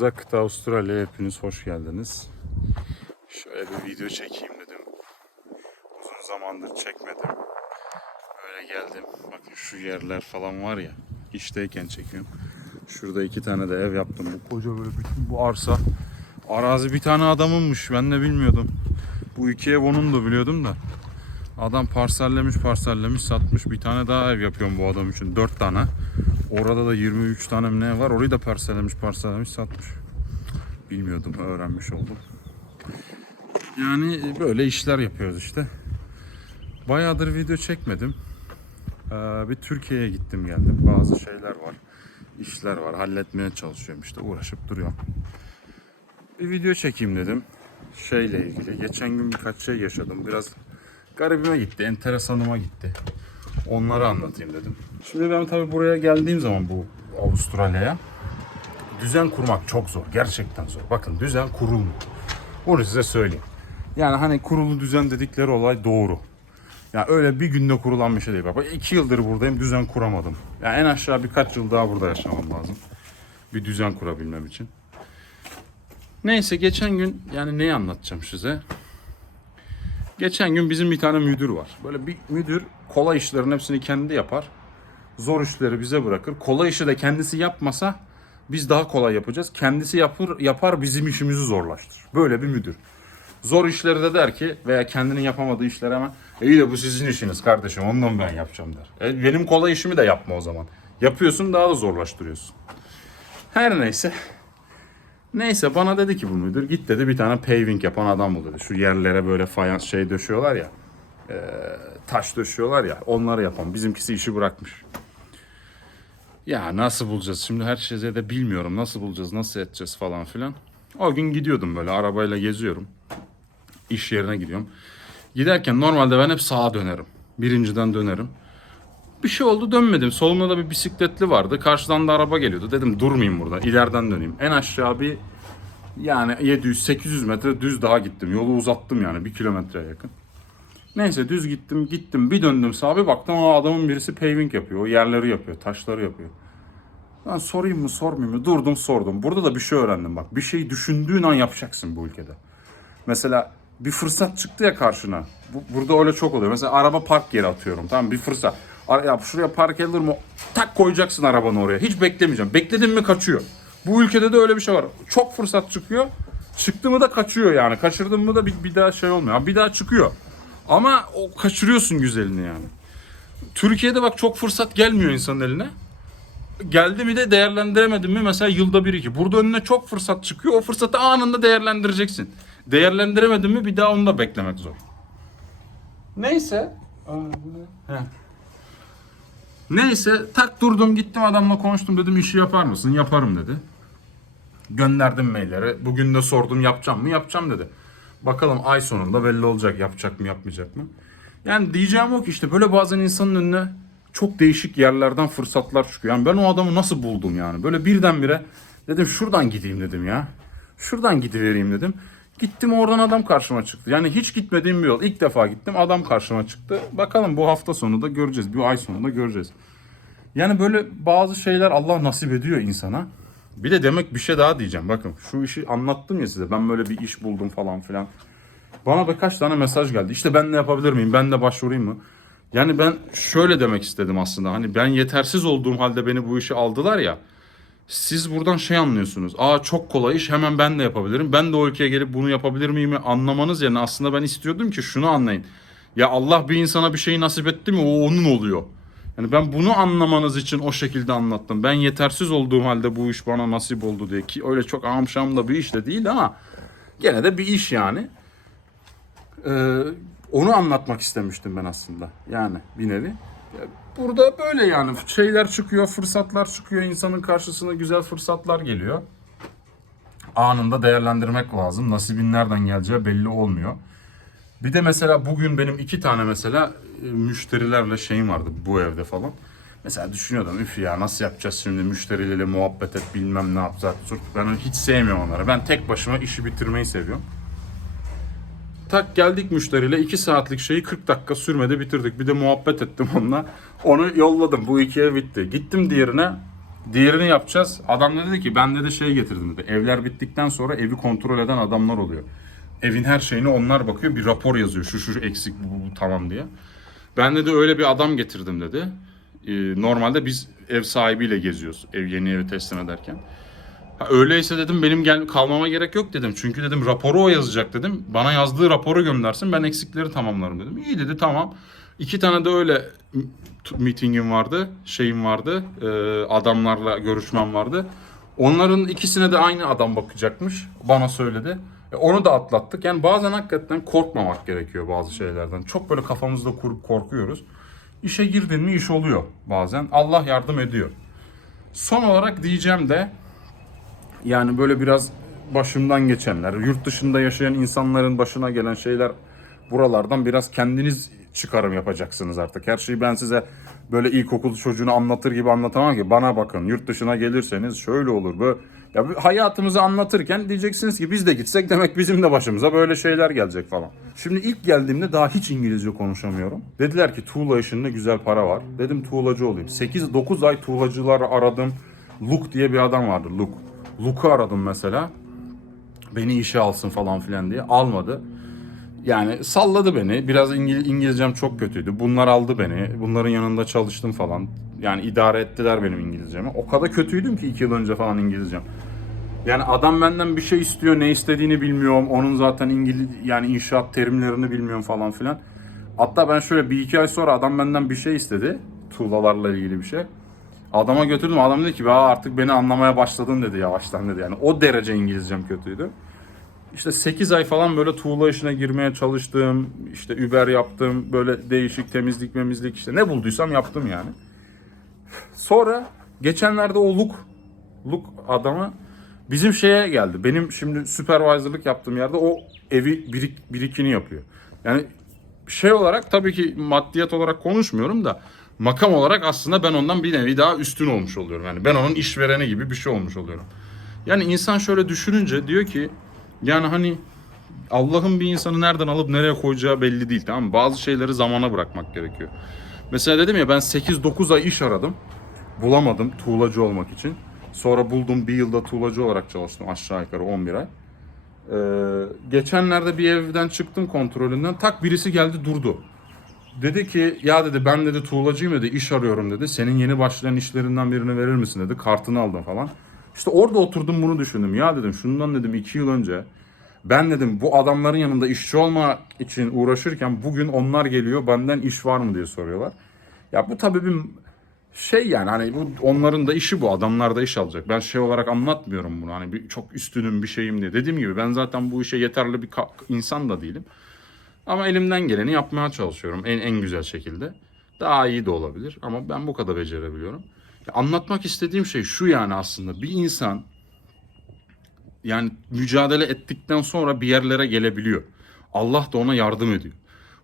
Uzak kıta Avustralya'ya hepiniz hoş geldiniz. Şöyle bir video çekeyim dedim. Uzun zamandır çekmedim. Öyle geldim. Bakın şu yerler falan var ya. İşteyken çekiyorum. Şurada iki tane de ev yaptım. Bu koca böyle bütün bu arsa. Arazi bir tane adamınmış. Ben de bilmiyordum. Bu iki ev onun da biliyordum da. Adam parsellemiş parsellemiş satmış. Bir tane daha ev yapıyorum bu adam için. Dört tane. Orada da 23 tane ne var? Orayı da parsellemiş parsellemiş satmış. Bilmiyordum öğrenmiş oldum. Yani böyle işler yapıyoruz işte. Bayağıdır video çekmedim. Ee, bir Türkiye'ye gittim geldim. Bazı şeyler var. işler var. Halletmeye çalışıyorum işte. Uğraşıp duruyorum. Bir video çekeyim dedim. Şeyle ilgili. Geçen gün birkaç şey yaşadım. Biraz garibime gitti. Enteresanıma gitti. Onları anlatayım dedim. Şimdi ben tabii buraya geldiğim zaman bu Avustralya'ya düzen kurmak çok zor. Gerçekten zor. Bakın düzen kurulmuyor. Onu size söyleyeyim. Yani hani kurulu düzen dedikleri olay doğru. Ya öyle bir günde kurulan bir şey değil. Bak iki yıldır buradayım düzen kuramadım. Ya en aşağı birkaç yıl daha burada yaşamam lazım. Bir düzen kurabilmem için. Neyse geçen gün yani neyi anlatacağım size? Geçen gün bizim bir tane müdür var. Böyle bir müdür kolay işlerin hepsini kendi yapar. Zor işleri bize bırakır. Kolay işi de kendisi yapmasa biz daha kolay yapacağız. Kendisi yapar, yapar bizim işimizi zorlaştırır. Böyle bir müdür. Zor işleri de der ki veya kendinin yapamadığı işleri hemen "E iyi de bu sizin işiniz kardeşim ondan ben yapacağım der. E, benim kolay işimi de yapma o zaman. Yapıyorsun daha da zorlaştırıyorsun. Her neyse. Neyse bana dedi ki bu müdür git dedi bir tane paving yapan adam bul dedi. Şu yerlere böyle fayans şey döşüyorlar ya. e, taş döşüyorlar ya onları yapan. Bizimkisi işi bırakmış. Ya nasıl bulacağız şimdi her şeyi de bilmiyorum nasıl bulacağız nasıl edeceğiz falan filan. O gün gidiyordum böyle arabayla geziyorum. İş yerine gidiyorum. Giderken normalde ben hep sağa dönerim. Birinciden dönerim. Bir şey oldu dönmedim. Solumda da bir bisikletli vardı. Karşıdan da araba geliyordu. Dedim durmayayım burada. İleriden döneyim. En aşağı bir yani 700-800 metre düz daha gittim. Yolu uzattım yani bir kilometreye yakın. Neyse düz gittim gittim bir döndüm sağa bir baktım o adamın birisi paving yapıyor. O yerleri yapıyor. Taşları yapıyor. Ben sorayım mı sormayayım mı? Durdum sordum. Burada da bir şey öğrendim bak. Bir şeyi düşündüğün an yapacaksın bu ülkede. Mesela bir fırsat çıktı ya karşına. Bu, burada öyle çok oluyor. Mesela araba park yeri atıyorum. Tamam bir fırsat. Ya şuraya park edilir mi? Tak koyacaksın arabanı oraya. Hiç beklemeyeceğim. Bekledin mi kaçıyor. Bu ülkede de öyle bir şey var. Çok fırsat çıkıyor. Çıktı mı da kaçıyor yani. Kaçırdın mı da bir, bir daha şey olmuyor. Bir daha çıkıyor. Ama o kaçırıyorsun güzelini yani. Türkiye'de bak çok fırsat gelmiyor insanın eline. Geldi mi de değerlendiremedin mi mesela yılda bir iki. Burada önüne çok fırsat çıkıyor. O fırsatı anında değerlendireceksin. Değerlendiremedin mi bir daha onu da beklemek zor. Neyse. Neyse tak durdum gittim adamla konuştum dedim işi yapar mısın? Yaparım dedi. Gönderdim mailleri. Bugün de sordum yapacağım mı? Yapacağım dedi. Bakalım ay sonunda belli olacak yapacak mı yapmayacak mı? Yani diyeceğim o ki işte böyle bazen insanın önüne çok değişik yerlerden fırsatlar çıkıyor. Yani ben o adamı nasıl buldum yani? Böyle birdenbire dedim şuradan gideyim dedim ya. Şuradan gidivereyim dedim. Gittim oradan adam karşıma çıktı. Yani hiç gitmediğim bir yol. İlk defa gittim adam karşıma çıktı. Bakalım bu hafta sonu da göreceğiz. Bir ay sonunda göreceğiz. Yani böyle bazı şeyler Allah nasip ediyor insana. Bir de demek bir şey daha diyeceğim. Bakın şu işi anlattım ya size. Ben böyle bir iş buldum falan filan. Bana birkaç tane mesaj geldi. İşte ben de yapabilir miyim? Ben de başvurayım mı? Yani ben şöyle demek istedim aslında. Hani ben yetersiz olduğum halde beni bu işe aldılar ya. Siz buradan şey anlıyorsunuz. Aa çok kolay iş hemen ben de yapabilirim. Ben de o ülkeye gelip bunu yapabilir miyim anlamanız yerine aslında ben istiyordum ki şunu anlayın. Ya Allah bir insana bir şeyi nasip etti mi o onun oluyor. Yani ben bunu anlamanız için o şekilde anlattım. Ben yetersiz olduğum halde bu iş bana nasip oldu diye ki öyle çok amşam da bir iş de değil ama gene de bir iş yani. Ee, onu anlatmak istemiştim ben aslında. Yani bir nevi. Burada böyle yani şeyler çıkıyor, fırsatlar çıkıyor, insanın karşısına güzel fırsatlar geliyor. Anında değerlendirmek lazım. Nasibin nereden geleceği belli olmuyor. Bir de mesela bugün benim iki tane mesela müşterilerle şeyim vardı bu evde falan. Mesela düşünüyordum üf ya nasıl yapacağız şimdi müşterilerle muhabbet et bilmem ne yapacağız. Ben hiç sevmiyorum onları. Ben tek başıma işi bitirmeyi seviyorum. Tak geldik müşteriyle 2 saatlik şeyi 40 dakika sürmedi bitirdik. Bir de muhabbet ettim onunla. Onu yolladım. Bu iki ev bitti. Gittim diğerine. Diğerini yapacağız. Adam da dedi ki ben de şey getirdim dedi. Evler bittikten sonra evi kontrol eden adamlar oluyor. Evin her şeyine onlar bakıyor. Bir rapor yazıyor. Şu şu eksik bu, bu, bu tamam diye. Ben de öyle bir adam getirdim dedi. Ee, normalde biz ev sahibiyle geziyoruz. Ev yeni evi teslim ederken. Öyleyse dedim benim gel kalmama gerek yok dedim. Çünkü dedim raporu o yazacak dedim. Bana yazdığı raporu göndersin ben eksikleri tamamlarım dedim. İyi dedi tamam. İki tane de öyle meetingim vardı, şeyim vardı, e, adamlarla görüşmem vardı. Onların ikisine de aynı adam bakacakmış. Bana söyledi. E, onu da atlattık. Yani bazen hakikaten korkmamak gerekiyor bazı şeylerden. Çok böyle kafamızda kurup korkuyoruz. İşe girdin mi iş oluyor bazen. Allah yardım ediyor. Son olarak diyeceğim de yani böyle biraz başımdan geçenler, yurt dışında yaşayan insanların başına gelen şeyler buralardan biraz kendiniz çıkarım yapacaksınız artık. Her şeyi ben size böyle ilkokul çocuğunu anlatır gibi anlatamam ki. Bana bakın yurt dışına gelirseniz şöyle olur bu. Ya hayatımızı anlatırken diyeceksiniz ki biz de gitsek demek bizim de başımıza böyle şeyler gelecek falan. Şimdi ilk geldiğimde daha hiç İngilizce konuşamıyorum. Dediler ki tuğla işinde güzel para var. Dedim tuğlacı olayım. 8-9 ay tuğlacıları aradım. Luke diye bir adam vardı Luke. Luke'u aradım mesela. Beni işe alsın falan filan diye. Almadı. Yani salladı beni. Biraz İngil- İngilizcem çok kötüydü. Bunlar aldı beni. Bunların yanında çalıştım falan. Yani idare ettiler benim İngilizcemi. O kadar kötüydüm ki iki yıl önce falan İngilizcem. Yani adam benden bir şey istiyor, ne istediğini bilmiyorum. Onun zaten İngiliz yani inşaat terimlerini bilmiyorum falan filan. Hatta ben şöyle bir iki ay sonra adam benden bir şey istedi. Tuğlalarla ilgili bir şey. Adama götürdüm. Adam dedi ki "Aa, artık beni anlamaya başladın dedi yavaştan dedi. Yani o derece İngilizcem kötüydü. İşte 8 ay falan böyle tuğla işine girmeye çalıştım. İşte Uber yaptım. Böyle değişik temizlik memizlik işte ne bulduysam yaptım yani. Sonra geçenlerde o Luke, Luke adamı bizim şeye geldi. Benim şimdi supervisor'lık yaptığım yerde o evi birik, birikini yapıyor. Yani şey olarak tabii ki maddiyat olarak konuşmuyorum da makam olarak aslında ben ondan bir nevi daha üstün olmuş oluyorum. Yani ben onun işvereni gibi bir şey olmuş oluyorum. Yani insan şöyle düşününce diyor ki yani hani Allah'ın bir insanı nereden alıp nereye koyacağı belli değil tamam mı? Bazı şeyleri zamana bırakmak gerekiyor. Mesela dedim ya ben 8-9 ay iş aradım. Bulamadım tuğlacı olmak için. Sonra buldum bir yılda tuğlacı olarak çalıştım aşağı yukarı 11 ay. Ee, geçenlerde bir evden çıktım kontrolünden tak birisi geldi durdu. Dedi ki ya dedi ben dedi tuğlacıyım dedi iş arıyorum dedi. Senin yeni başlayan işlerinden birini verir misin dedi. Kartını aldım falan. İşte orada oturdum bunu düşündüm. Ya dedim şundan dedim iki yıl önce ben dedim bu adamların yanında işçi olma için uğraşırken bugün onlar geliyor benden iş var mı diye soruyorlar. Ya bu tabii bir şey yani hani bu onların da işi bu adamlar da iş alacak. Ben şey olarak anlatmıyorum bunu hani bir, çok üstünüm bir şeyim diye. Dediğim gibi ben zaten bu işe yeterli bir insan da değilim. Ama elimden geleni yapmaya çalışıyorum en, en güzel şekilde. Daha iyi de olabilir ama ben bu kadar becerebiliyorum. Ya anlatmak istediğim şey şu yani aslında bir insan yani mücadele ettikten sonra bir yerlere gelebiliyor. Allah da ona yardım ediyor.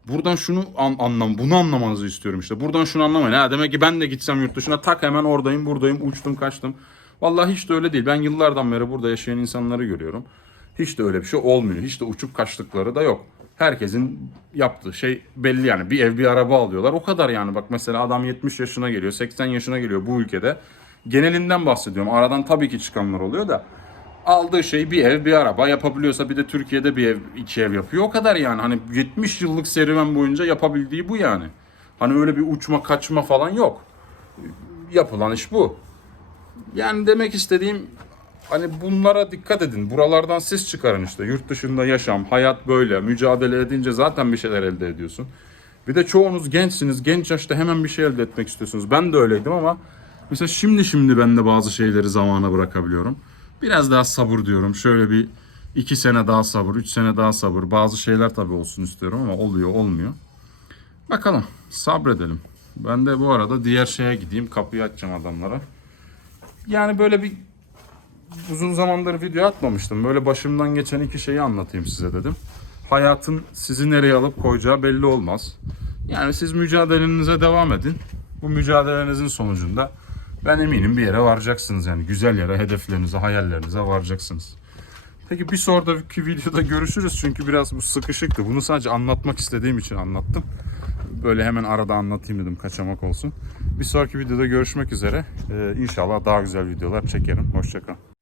Buradan şunu an, anlam, bunu anlamanızı istiyorum işte. Buradan şunu anlamayın. Ha demek ki ben de gitsem yurt dışına tak hemen oradayım, buradayım, uçtum, kaçtım. Vallahi hiç de öyle değil. Ben yıllardan beri burada yaşayan insanları görüyorum. Hiç de öyle bir şey olmuyor. Hiç de uçup kaçtıkları da yok. Herkesin yaptığı şey belli yani. Bir ev bir araba alıyorlar. O kadar yani. Bak mesela adam 70 yaşına geliyor, 80 yaşına geliyor bu ülkede. Genelinden bahsediyorum. Aradan tabii ki çıkanlar oluyor da aldığı şey bir ev bir araba yapabiliyorsa bir de Türkiye'de bir ev iki ev yapıyor. O kadar yani hani 70 yıllık serüven boyunca yapabildiği bu yani. Hani öyle bir uçma kaçma falan yok. Yapılan iş bu. Yani demek istediğim hani bunlara dikkat edin. Buralardan siz çıkarın işte. Yurt dışında yaşam, hayat böyle. Mücadele edince zaten bir şeyler elde ediyorsun. Bir de çoğunuz gençsiniz. Genç yaşta hemen bir şey elde etmek istiyorsunuz. Ben de öyleydim ama mesela şimdi şimdi ben de bazı şeyleri zamana bırakabiliyorum. Biraz daha sabır diyorum. Şöyle bir iki sene daha sabır, üç sene daha sabır. Bazı şeyler tabii olsun istiyorum ama oluyor, olmuyor. Bakalım, sabredelim. Ben de bu arada diğer şeye gideyim, kapıyı açacağım adamlara. Yani böyle bir uzun zamandır video atmamıştım. Böyle başımdan geçen iki şeyi anlatayım size dedim. Hayatın sizi nereye alıp koyacağı belli olmaz. Yani siz mücadelenize devam edin. Bu mücadelenizin sonucunda ben eminim bir yere varacaksınız yani. Güzel yere, hedeflerinize, hayallerinize varacaksınız. Peki bir sonraki videoda görüşürüz çünkü biraz bu sıkışıktı. Bunu sadece anlatmak istediğim için anlattım. Böyle hemen arada anlatayım dedim kaçamak olsun. Bir sonraki videoda görüşmek üzere. Ee, inşallah daha güzel videolar çekerim. Hoşçakalın.